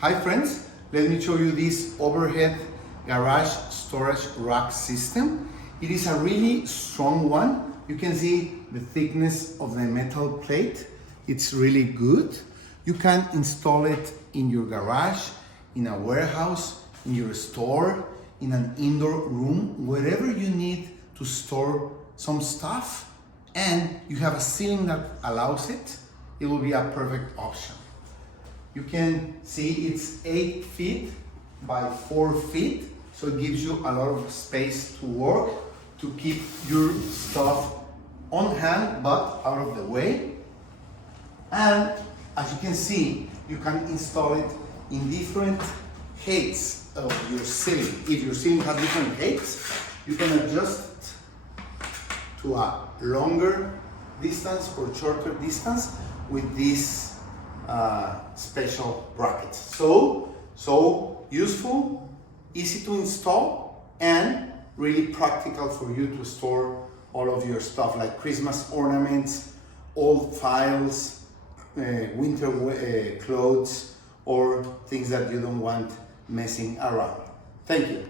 Hi friends, let me show you this overhead garage storage rack system. It is a really strong one. You can see the thickness of the metal plate. It's really good. You can install it in your garage, in a warehouse, in your store, in an indoor room, wherever you need to store some stuff, and you have a ceiling that allows it. It will be a perfect option. You can see it's 8 feet by 4 feet, so it gives you a lot of space to work, to keep your stuff on hand but out of the way. And as you can see, you can install it in different heights of your ceiling. If your ceiling has different heights, you can adjust it to a longer distance or shorter distance with this special brackets. So useful, easy to install, and really practical for you to store all of your stuff like Christmas ornaments, old files, winter clothes, or things that you don't want messing around. Thank you.